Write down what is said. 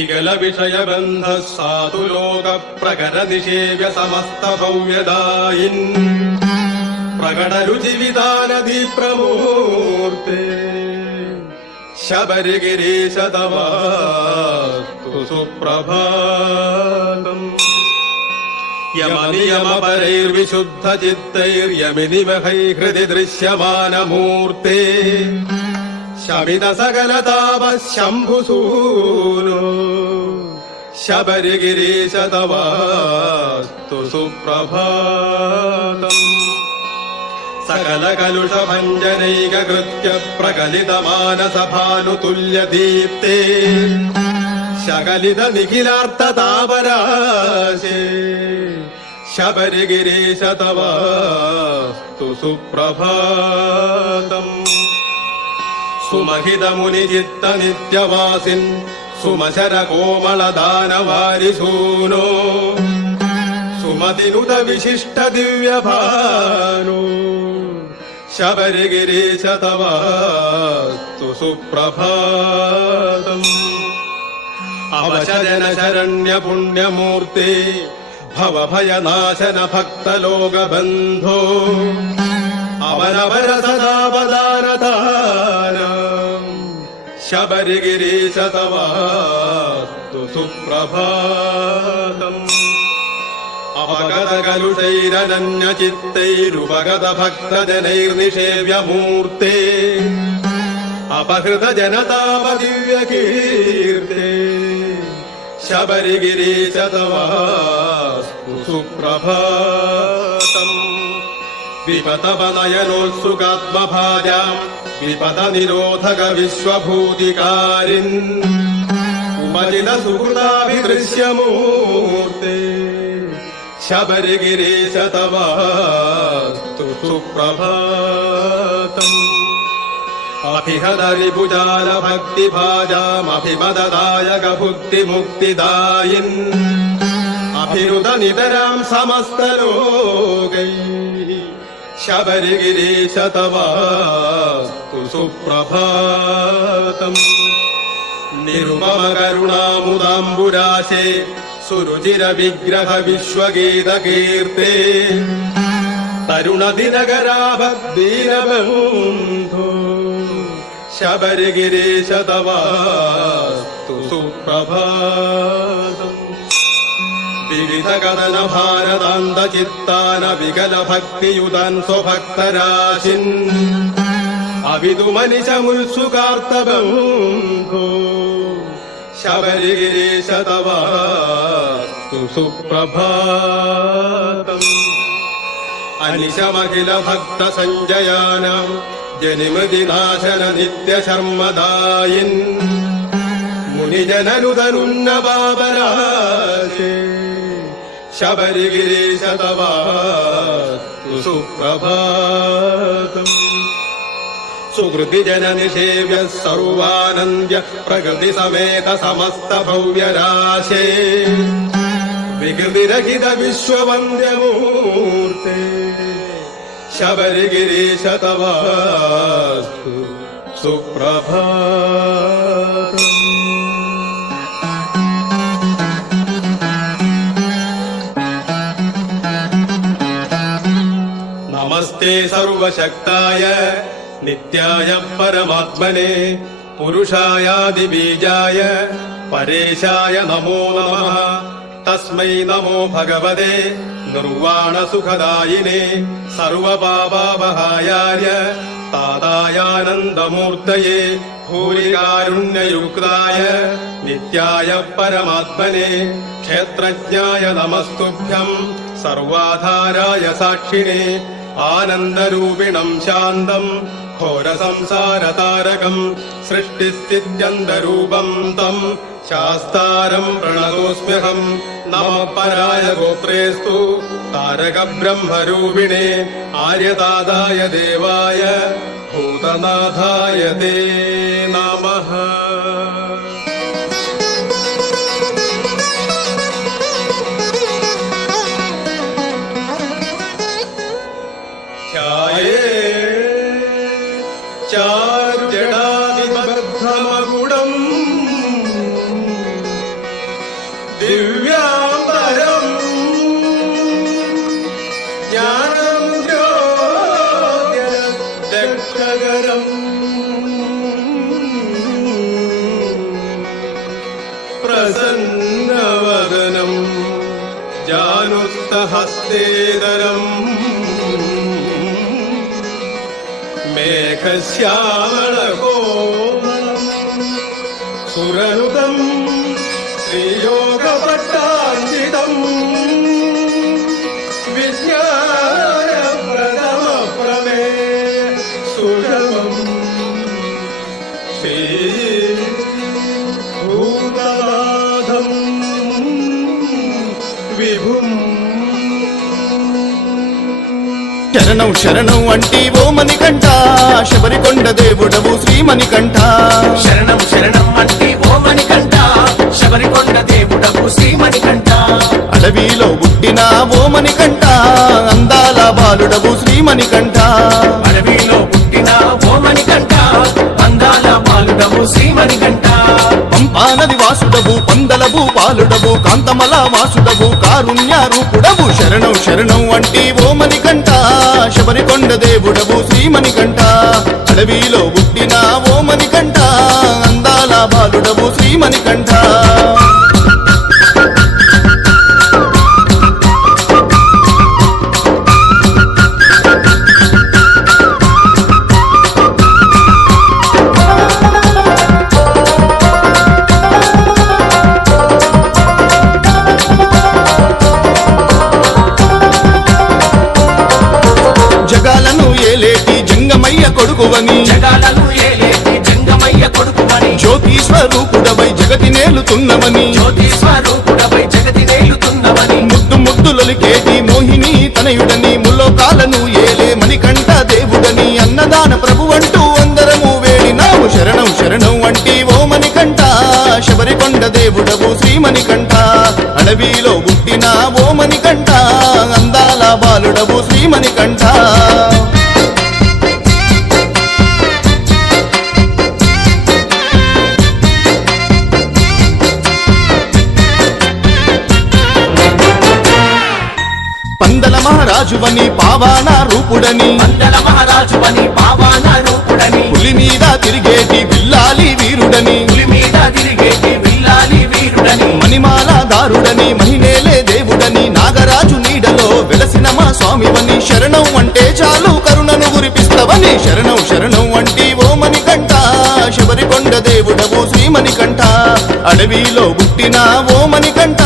വികല വിഷയബന്ധ സാധുലോക പ്രകര നിഷേവ്യ സമസ്ത ഭവ്യദായിൻ പ്രകടരുചിവിധാനദി പ്രമൂർത്തേ ശബരിഗിരീശ തവാസ്തു സുപ്രഭാതം. യമനിയമപരൈർവിശുദ്ധ ചിത്തൈർയമിനിമഹൈ ഹൃദി ദൃശ്യമാനമൂർത്തേ ശമിത സകലതാപ ശംഭുസൂനോ ശബരിഗിരീശ തവാസ്തു സുപ്രഭാതം. സകല കലുഷ ഭഞ്ജനൈക കൃത്യ പ്രകലിത മാനസഭാനുതുല്യ ദീപ്തേ ശകലിത നിഖിലാർത്ഥ താപരാശേ ശബരിഗിരീശ തവാസ്തു സുപ്രഭാതം. സുമഹിത മുനിചിത്ത നിത്യവാസിൻ സുമശര കോമളദാനവാരിസൂനോ സുമതിനുത വിശിഷ്ട ദിവ്യഭാനോ ശബരിഗിരീശ തവാസ്തു സുപ്രഭാതം. അവശരന ശരണ്യ പുണ്യമൂർത്തി ഭവഭയനാശന ഭക്തലോകബന്ധോ അവനവര സദാവദാനദാനം ശബരിഗിരീശ തവാസ്തു സുപ്രഭാതം. അവഗത കലുഷൈരനന്യ ചിത്തൈരുപഗത ഭക്തജനൈർനിഷേവ്യമൂർത്തേ അപഹൃത ജനതാപ ദിവ്യകീർത്തേ ശബരിഗിരീശ തവാസ്തു സുപ്രഭാതം. വിപതപനയനോത്സുകാത്മഭാജാം വിപത നിരോധക വിശ്വഭൂതികാരിൻ ഉപജിത സുഹൃതാഭിദൃശ്യമൂർത്തേ ശബരിഗിരീശ തവാസ്തു സുപ്രഭാതം. അഭിഹതരിഭുജാല ഭക്തിഭാജാമഭിമദായക ഭുക്തിമുക്തിദായിൻ അഭിരുത നിതരാം സമസ്തലോകൈ ശബരിഗിരീശ തവാസ്തു സുപ്രഭാതം. നിരുപമ കരുണാമുദാംബുരാശേ സുരുചിര വിഗ്രഹ വിശ്വഗീത കീർത്തേ തരുണദിനകരാഭദ്ദീനബന്ധോ ശബരിഗിരീശ തവാസ്തു സുപ്രഭാതം. വിവിധ കഥന ഭാരതാന്ത ചിത്താന വികല ഭക്തിയുതാൻ സ്വഭക്തരാശിൻ അവിതുമനിശമുത്സുകാർത്തബന്ധോ ശബരിഗിരീശ തവാസ്തു സുപ്രഭാതം. അനിശമഖില ഭക്ത സഞ്ജയാനാം ജനിമൃതിനാശന നിത്യശർമ്മദായിൻ മുനിജനനുതനുന്നപാപരാശേ ശബരിഗിരീശ തവാസ്തു സുപ്രഭാതം. സുകൃതി ജനനിഷേവ്യ സർവാനന്ദ്യ പ്രകൃതി സമേത സമസ്ത ഭവ്യരാശേ വികൃതിരഹിത വിശ്വവന്ദ്യമൂർത്തേ ശബരിഗിരീശ തവാസ്തു സുപ്രഭാതം. നമസ്തേ സർവശക്തായ നിത്യായ പരമാത്മനെ പുരുഷായാദിബീജായ പരേശായ നമോ നമഃ. തസ്മൈ നമോ ഭഗവതേ നിർവാണസുഖദായിനേ സർവപാപാപഹായായ താതായാനന്ദമൂർത്തയേ ഭൂരികാരുണ്യയുക്തായ നിത്യായ പരമാത്മനെ ക്ഷേത്രജ്ഞായ നമസ്തുഭ്യം സർവാധാരായ സാക്ഷിണേ ആനന്ദരൂപിണം ശാന്തം ഘോരസംസാരതാരകം സൃഷ്ടിസ്ഥിത്യന്തരൂപം തം ശാസ്താരം പ്രണതോസ്മ്യഹം. നമഃ പരായ ഗോത്രേസ്തു താരക ബ്രഹ്മരൂപിണേ ആര്യതാതായ ദേവായ ഭൂതനാഥായ തേ നമഃ. నగరం ప్రసన్నవదనం జానుస్తహస్తేదరం మేఘశ్యామళకోమలం సురనుతం శ్రీయోగపట్టాంజితం విజ్ఞానప్రదమప్రమే సుగమం శ్రీభూతనాథం విభుం. శరణం శరణం అంటి ఓ మణికంఠ శబరికొండ దేవుడవు శ్రీమణికంఠ. శరణం శరణం అంటి ఓ మణికంఠ శబరికొండ దేవుడవు శ్రీమణికంఠ. అడవిలో పుట్టిన ఓ మణికంఠ అందాల బాలుడవు శ్రీమణికంఠ. అడవిలో పుట్టిన ఓ మణికంఠ అందాల బాలుడవు శ్రీమణికంఠ. పంపా నది వాసుడవు పందలవు పాలుడవు కాంతమల వాసుడవు కారుణ్య రూపుడవు. శరణం శరణం అంటి ఓ మణికంఠ శబరికొండ దేవుడవు శ్రీమణికంఠ. అడవిలో పుట్టిన ఓ మణికంఠ అందాల బాలుడవు శ్రీమణికంఠ. జగాలను ఏలేటి జంగమయ్య కొడుకువని జగాలను ఏలేటి జంగమయ్య కొడుకువని. జ్యోతి స్వరూపుడవై జగతి నేలుతున్నవని జ్యోతి స్వరూపుడవై జగతి నేలుతున్నవని. ముద్దు ముద్దులొలికేటి మోహిని తనయుడని ముల్లోకాలను ఏలే మణికంఠ దేవుడని అన్నదాన ప్రభువంటూ అందరము వేడినాము. శరణం శరణం అంటి ఓ మణికంఠ శబరికొండ దేవుడవు శ్రీమణికంఠ. అడవిలో పుట్టిన ఓ మణికంఠ అందాల బాలుడవు శ్రీమణికంఠ. పందల మహారాజువని పావాన రూపుడని మండల మహారాజువని పావాన రూపుడని. పులి మీద తిరిగేటి విల్లాలి వీరుడని పులి మీద తిరిగేటి విల్లాలి వీరుడని. మణిమాల దారుడని మహిళేలే దేవుడని నాగరాజు నీడలో వెలసిన మా స్వామివని. శరణం అంటే చాలు కరుణను గురిపిస్తవని. శరణం శరణం అంటి ఓ మణికంఠ శబరికొండ దేవుడవు శ్రీమణికంఠ. అడవిలో పుట్టిన ఓ మణికంఠ